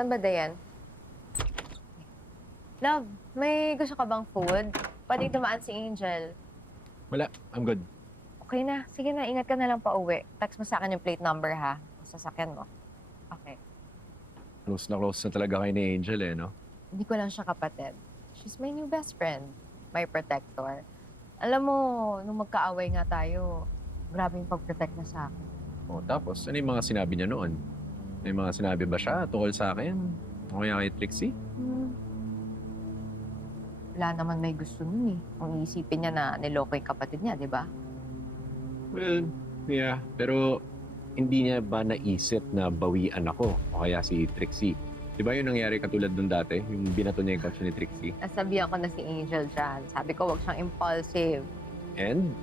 Saan ba, Dayan? Love, may gusto ka bang food? Pwedeng dumaan si Angel. Wala, I'm good. Okay na. Sige na, ingat ka na lang pa uwi. Text mo sa akin yung plate number, ha? Sa sasakyan mo. Okay. Close na talaga kayo ni Angel eh, no? Hindi ko lang siya kapatid. She's my new best friend. My protector. Alam mo, nung magkaaway nga tayo, grabe yung pag-protect na sa akin. O tapos, ano yung mga sinabi niya noon? May mga sinabi ba siya tungkol sa akin? O kaya kay Trixie? Wala naman may gusto nun eh. Kung iisipin niya na niloko yung kapatid niya, di ba? Well, yeah. Pero hindi niya ba naisip na bawian ako o kaya si Trixie? Di ba yung nangyari katulad nung dati? Yung binato niya yung kotse ni Trixie? Nasabihan ko na si Angel dyan. Sabi ko, huwag siyang impulsive. And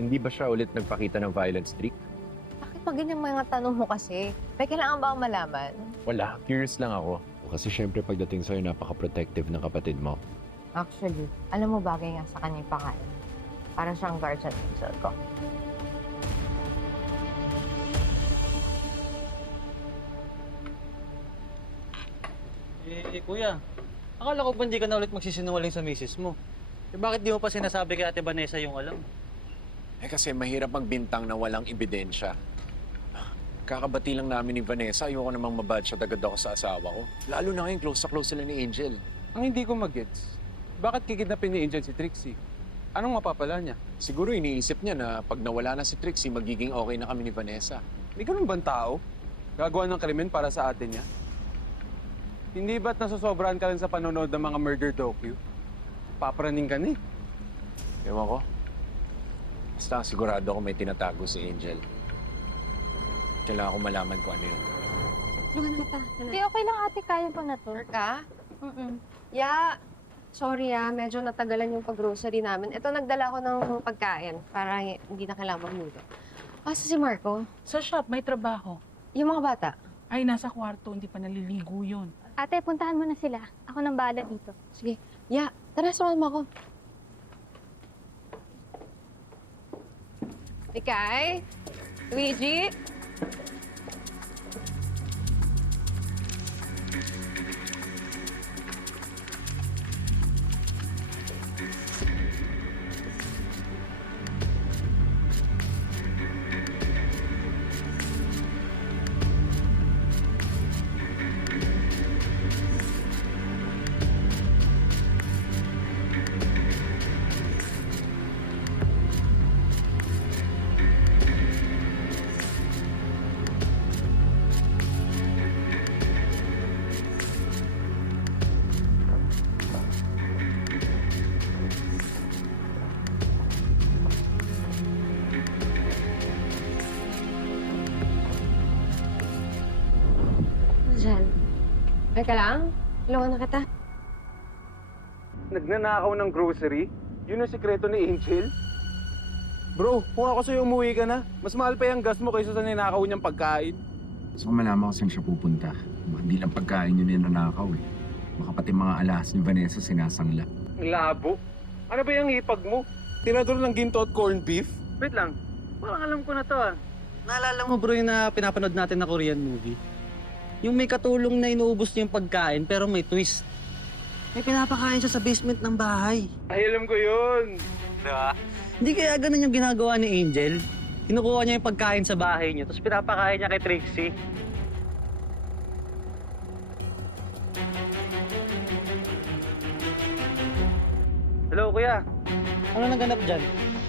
hindi ba siya ulit nagpakita ng violent streak? Bakit pa ganyan mga tanong mo kasi? May kailangan ba akong malaman? Wala, curious lang ako. Kasi syempre pagdating sa'yo, napaka-protective ng kapatid mo. Actually, alam mo bagay nga sa kanya yung pangalan. Para siyang guardian angel ko. Kuya, akala ko ba hindi ka na ulit magsisinungaling sa misis mo? Bakit di mo pa sinasabi kay Ate Vanessa yung alam? Kasi mahirap magbintang na walang ebidensya. Kakabati lang namin ni Vanessa, ayoko namang mabadshot agad ako sa asawa ko. Lalo na ngayon, close sila ni Angel. Ang hindi ko mag-gets, bakit kikidnapin ni Angel si Trixie? Anong mapapala niya? Siguro iniisip niya na pag nawala na si Trixie, magiging okay na kami ni Vanessa. Hindi ka bang tao? Gagawa ng krimen para sa atin niya? Hindi ba't nasosobrahan ka rin sa panonood ng mga murder docu? Papraning ka ni. Ewan ko. Basta sigurado ako may tinatago si Angel. Kailangan ko malaman kung ano yun. Lugan na kita. Hindi, okay lang ate, kaya pa na to. Sure ka? Mm-mm. Yeah. Sorry medyo natagalan yung pag-grocery namin. Ito, nagdala ko ng pagkain para hindi na kailangan magluto. Asa si Marco? Sa shop, may trabaho. Yung mga bata? Ay, nasa kwarto, hindi pa naliligo yun. Ate, puntahan mo na sila. Ako nang bahala dito. Sige. Yeah, tara, samahan mo ako. Ikay? Luigi? Diyan. Teka lang. Tulungan na kita. Nagnanakaw ng grocery? Yun ang sikreto ni Angel? Bro, kung ako sa'yo umuwi ka na, mas mahal pa yung gas mo kaysa sa ninakaw niyang pagkain. Gusto ko malaman kung saan siya pupunta. Baka hindi lang pagkain yun yung nanakaw eh. Baka pati mga alahas ni Vanessa sinasangla. Ang labo. Ano ba yung hipag mo? Tinador ng ginto at corned beef? Wait lang, parang alam ko na to ah. Naalala mo bro yung na pinapanood natin na Korean movie? Yung may katulong na inuubos niya yung pagkain pero may twist. May pinapakain siya sa basement ng bahay. Ay, alam ko yun. Diba? Hindi kaya ganun yung ginagawa ni Angel? Kinukuha niya yung pagkain sa bahay niya tapos pinapakain niya kay Trixie. Hello kuya, ano naganap dyan?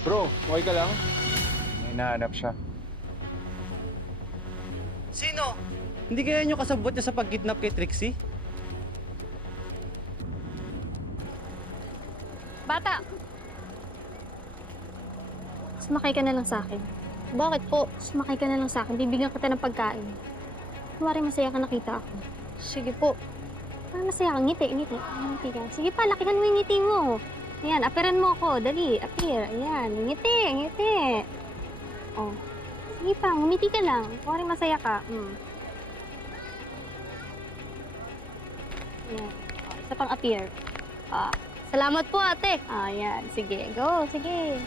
Bro, okay ka lang? May nahanap siya. Sino? Hindi kaya nyo kasabot niya sa pag-kidnap kay Trixie? Bata! Sumakay ka na lang sa akin. Bakit po? Sumakay ka na lang sa akin. Bibigyan kita ng pagkain. Kumari masaya ka nakita ako. Sige po. Parang masaya ka. Ngiti, ngiti. Ngiti ka. Sige pa, lakihan mo yung ngiti mo. Ayan, apiran mo ako. Dali, apir. Ayan, ngiti, ngiti. Oh. Sige pa, ngumiti ka lang. Kumari masaya ka. Ayan. Oh, isa pang appear. Salamat po ate. Ayan. Sige. Go. Sige.